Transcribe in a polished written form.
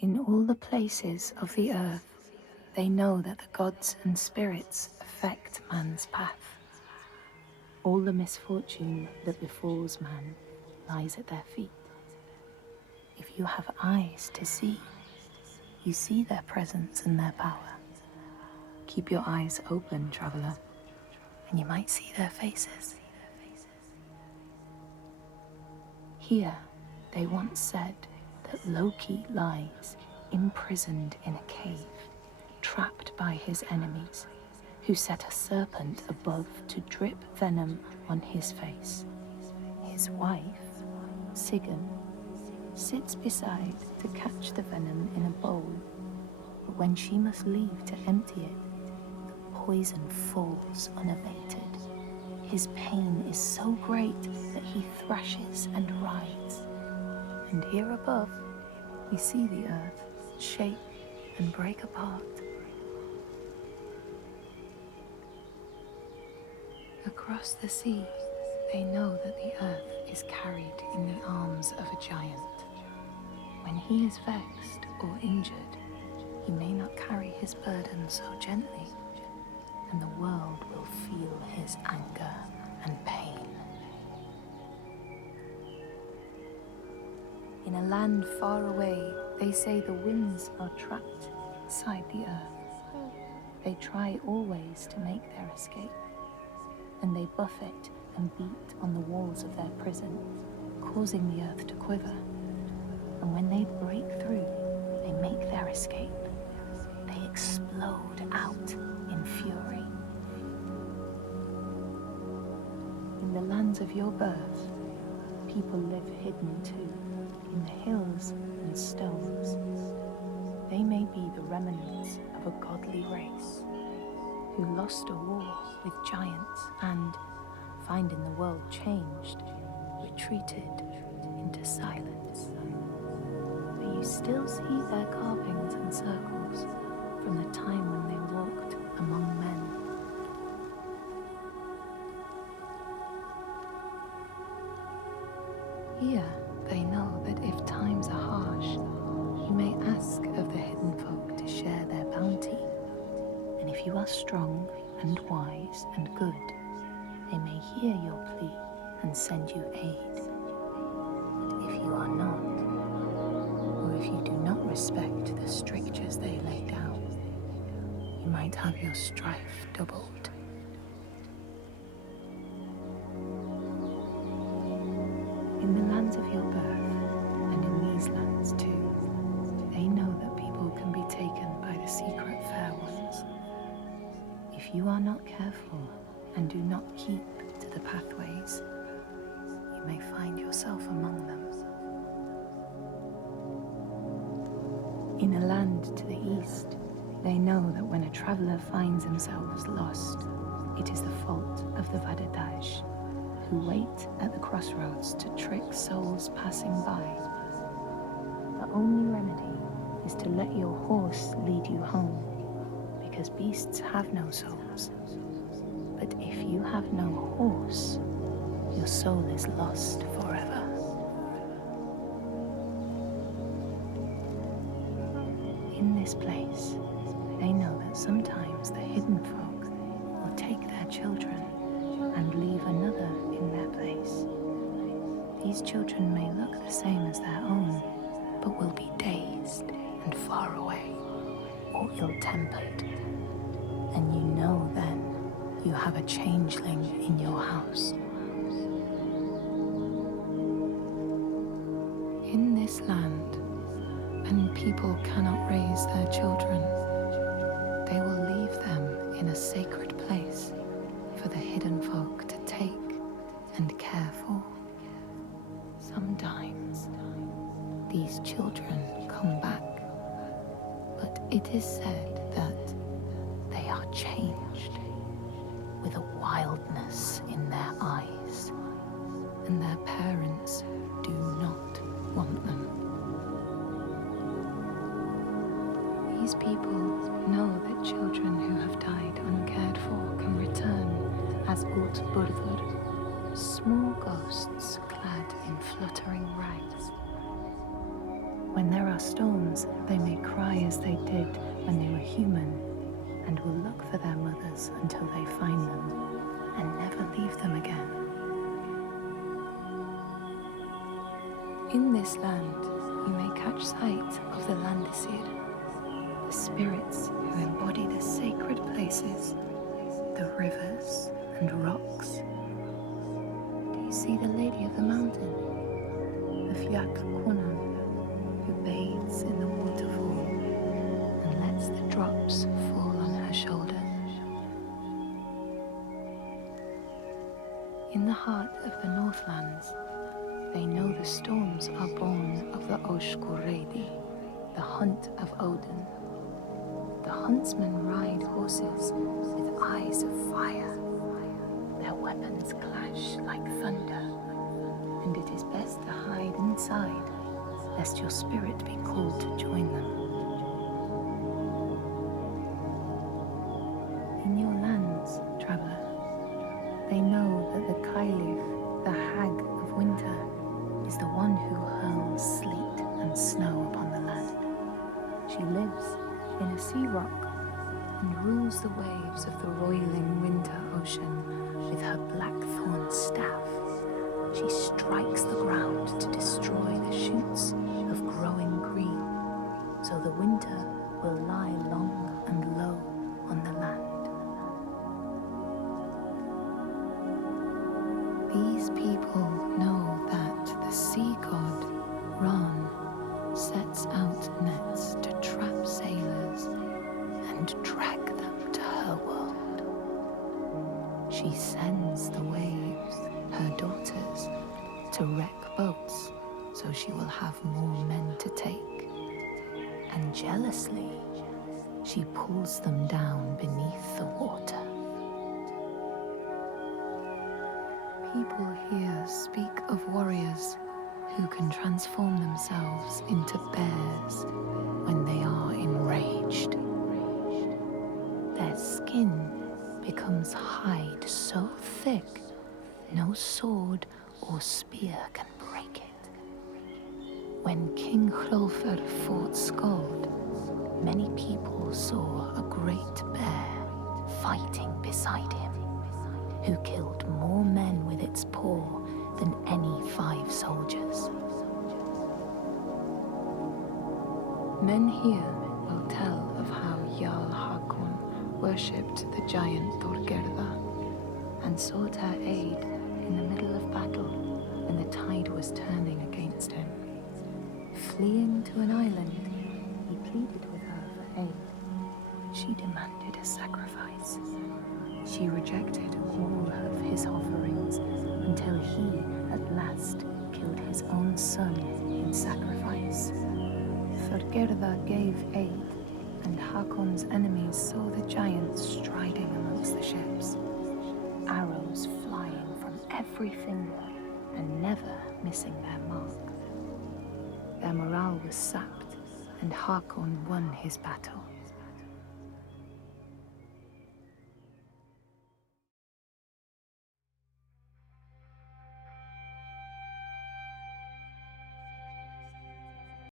In all the places of the earth, they know that the gods and spirits affect man's path. All the misfortune that befalls man lies at their feet. If you have eyes to see, you see their presence and their power. Keep your eyes open, traveler, and you might see their faces. Here, they once said that Loki lies imprisoned in a cave, trapped by his enemies, who set a serpent above to drip venom on his face. His wife, Sigyn, sits beside to catch the venom in a bowl, but when she must leave to empty it, the poison falls unabated. His pain is so great that he thrashes and writhes. And here above, we see the earth shake and break apart. Across the sea, they know that the earth is carried in the arms of a giant. When he is vexed or injured, he may not carry his burden so gently, and the world will feel his anger and pain. In a land far away, they say the winds are trapped inside the earth. They try always to make their escape, and they buffet and beat on the walls of their prison, causing the earth to quiver. And when they break through, they make their escape. They explode out in fury. In the lands of your birth, people live hidden too, in the hills and stones. They may be the remnants of a godly race who lost a war with giants and, finding the world changed, retreated into silence. But you still see their carvings and circles from the time when they walked among men. Here, they know that if times are harsh, you may ask of the hidden folk to share their bounty. And if you are strong and wise and good, they may hear your plea and send you aid. But if you are not, or if you do not respect the strictures they lay down, you might have your strife doubled. In the lands of your birth, and in these lands too, they know that people can be taken by the secret fair ones. If you are not careful and do not keep to the pathways, you may find yourself among them. In a land to the east, they know that when a traveler finds themselves lost, it is the fault of the Landdisasteinar, who wait at the crossroads to trick souls passing by. The only remedy is to let your horse lead you home, because beasts have no souls. But if you have no horse, your soul is lost forever. In this place, they know that sometimes the hidden folk will take their children and leave another in their place. These children may look the same as their own, but will be dazed and far away, or ill-tempered. And you know then you have a changeling in your house. In this land, when people cannot raise their children, they will leave them in a sacred place for the hidden folk to take and care for. Sometimes these children come back, but it is said that they are changed, with a wildness in their eyes, and their parents do not want them. These people know that children who have died uncared for can return as útburður, small ghosts clad in fluttering rags. When there are are storms, they may cry as they did when they were human, and will look for their mothers until they find them, and never leave them again. In this land, you may catch sight of the Landdisasteinar, the spirits who embody the sacred places, the rivers and rocks. Do you see the Lady of the Mountain, the Fiat Kunan, who bathes in the waterfall and lets the drops fall on her shoulders? In the heart of the Northlands, they know the storms are born of the Oshkuredi, the hunt of Odin. The huntsmen ride horses with eyes of fire. Their weapons clash like thunder, and it is best to hide inside, lest your spirit be called to join them. In your lands, traveller, they know that the Kailif, the hag of winter, is the one who hurls sleet and snow upon the land. She lives in a sea rock and rules the waves of the roiling winter ocean with her blackthorn staff. She strikes the ground to destroy the shoots of growing green, so the winter will lie long and low on the land. These people know that the sea god, Ran, sets out nets to trap sailors and drag them to her world. She sends the waves, her daughters, to wreck boats so she will have more men to take. And jealously, she pulls them down beneath the water. People here speak of warriors who can transform themselves into bears when they are enraged. Their skin becomes hide so thick no sword or spear can break it. When King Hrolfr fought Skald, many people saw a great bear fighting beside him, who killed more men with its paw than any 5 soldiers. Men here will tell of how Jarl Hakon worshipped the giant Thorgerða and sought her aid in the middle of battle when the tide was turning against him. Fleeing to an island, he pleaded with her for aid. She demanded a sacrifice. She rejected all of his offerings until he, at last, killed his own son in sacrifice. Thorgerða gave aid, and Hakon's enemies saw the giants striding amongst the ships, arrows flying from every finger and never missing their mark. Their morale was sapped, and Hakon won his battle.